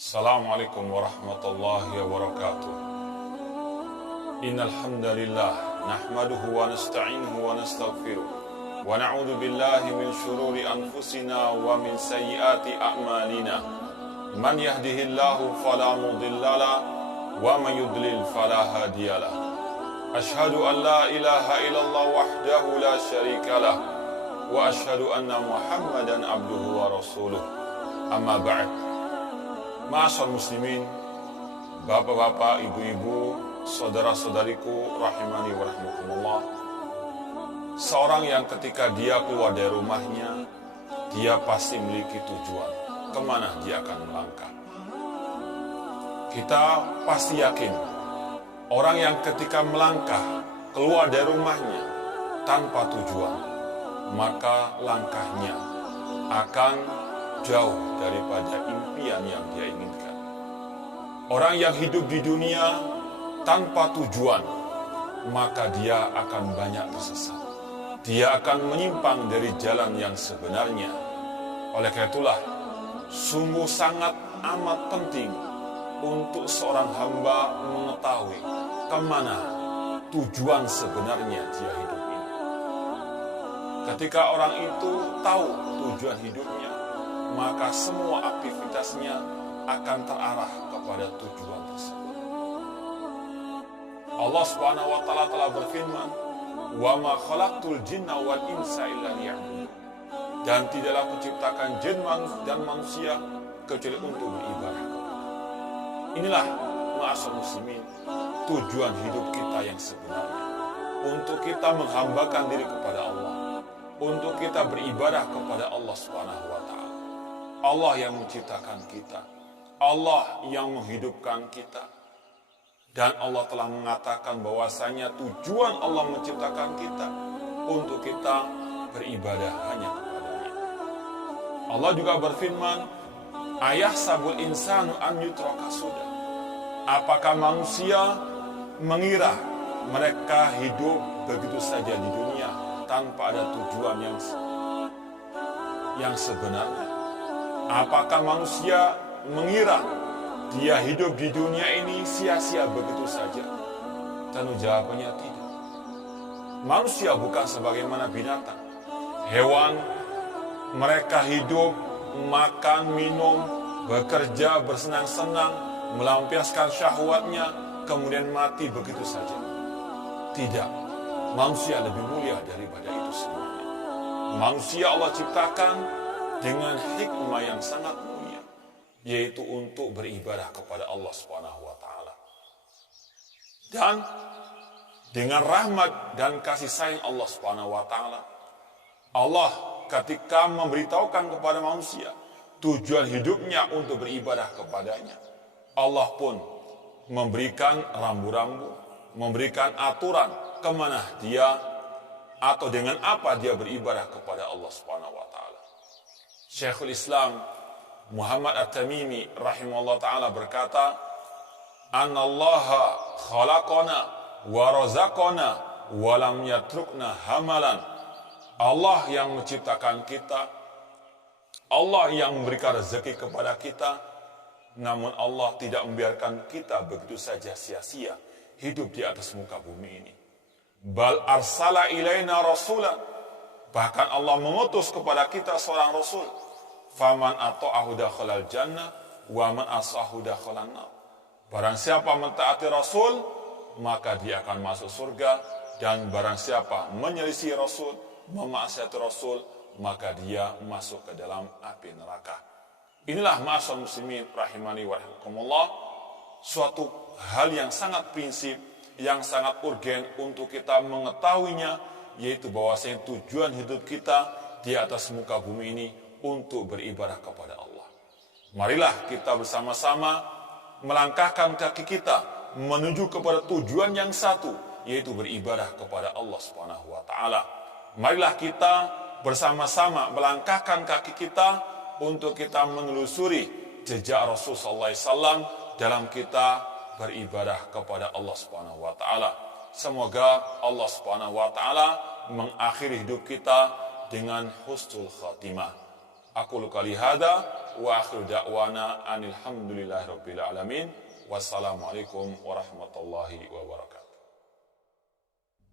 Assalamualaikum warahmatullahi wabarakatuh. Innal hamdalillah nahmaduhu wa nasta'inuhu wa nastaghfiruh wa na'udzu billahi min shururi anfusina wa min sayyiati a'malina. Man yahdihillahu fala mudhillalah wa man yudlil fala hadiyalah. Ashhadu an la ilaha illallah wahdahu la syarikalah wa ashhadu anna Muhammadan abduhu wa rasuluh. Amma ba'd. Ma'asyar muslimin, bapak-bapak, ibu-ibu, saudara-saudariku rahimani wa rahmakumullah. Seorang yang ketika dia keluar dari rumahnya, dia pasti memiliki tujuan kemana dia akan melangkah. Kita pasti yakin orang yang ketika melangkah keluar dari rumahnya tanpa tujuan, maka langkahnya akan jauh daripada impian yang dia inginkan. Orang yang hidup di dunia tanpa tujuan, maka dia akan banyak tersesat. Dia akan menyimpang dari jalan yang sebenarnya. Oleh karena itulah, sungguh sangat amat penting untuk seorang hamba mengetahui kemana tujuan sebenarnya dia hidup ini. Ketika orang itu tahu tujuan hidupnya, maka semua aktivitasnya akan terarah kepada tujuan tersebut. Allah Subhanahu wa taala telah berfirman, "Wa ma khalaqtul jinna wal insa illa liya'budun." Dan tidaklah kuciptakan jin dan manusia kecuali untuk beribadah kepada. Inilah ma'asyar muslimin, tujuan hidup kita yang sebenarnya. Untuk kita menghambakan diri kepada Allah, untuk kita beribadah kepada Allah Subhanahu wa taala. Allah yang menciptakan kita, Allah yang menghidupkan kita. Dan Allah telah mengatakan bahwasanya tujuan Allah menciptakan kita untuk kita beribadah hanya kepada-Nya. Allah juga berfirman, "Ayahsabul insanu an yutraka sudah." Apakah manusia mengira mereka hidup begitu saja di dunia tanpa ada tujuan yang sebenarnya? Apakah manusia mengira dia hidup di dunia ini sia-sia begitu saja? Tentu jawabannya tidak. Manusia bukan sebagaimana binatang. Hewan, mereka hidup, makan, minum, bekerja, bersenang-senang, melampiaskan syahwatnya, kemudian mati begitu saja. Tidak, manusia lebih mulia daripada itu semuanya. Manusia Allah ciptakan dengan hikmah yang sangat mulia, yaitu untuk beribadah kepada Allah Subhanahu wa taala. Dan dengan rahmat dan kasih sayang Allah Subhanahu wa taala, Allah ketika memberitahukan kepada manusia tujuan hidupnya untuk beribadah kepadanya, Allah pun memberikan rambu-rambu, memberikan aturan kemana dia atau dengan apa dia beribadah kepada Allah Subhanahu wa taala. Syekhul Islam Muhammad At-Tamimi rahimahullah ta'ala berkata, "Anallaha khalaqana wa razaqana wa lam yatrukna hamalan." Allah yang menciptakan kita, Allah yang memberikan rezeki kepada kita, namun Allah tidak membiarkan kita begitu saja sia-sia hidup di atas muka bumi ini. Bal arsala ilaina rasulan. Bahkan Allah mengutus kepada kita seorang rasul. Faman ata'ahu dakhalal jannah wa man asahu dakhalan nar. Barang siapa mentaati rasul, maka dia akan masuk surga, dan barang siapa menyelisih rasul, memaksiati rasul, maka dia masuk ke dalam api neraka. Inilah ma'asyar muslimin rahimani wa rahimakumullah, suatu hal yang sangat prinsip, yang sangat urgen untuk kita mengetahuinya, yaitu bahwasanya tujuan hidup kita di atas muka bumi ini untuk beribadah kepada Allah. Marilah kita bersama-sama melangkahkan kaki kita menuju kepada tujuan yang satu, yaitu beribadah kepada Allah Subhanahu wa taala. Marilah kita bersama-sama melangkahkan kaki kita untuk kita menelusuri jejak Rasulullah SAW dalam kita beribadah kepada Allah Subhanahu wa taala. Semoga Allah Subhanahu wa taala mengakhiri hidup kita dengan husnul khatimah. Aqulu qali hadza wa akhiru da'wana anil hamdulillahi rabbil alamin. Wassalamualaikum warahmatullahi wabarakatuh.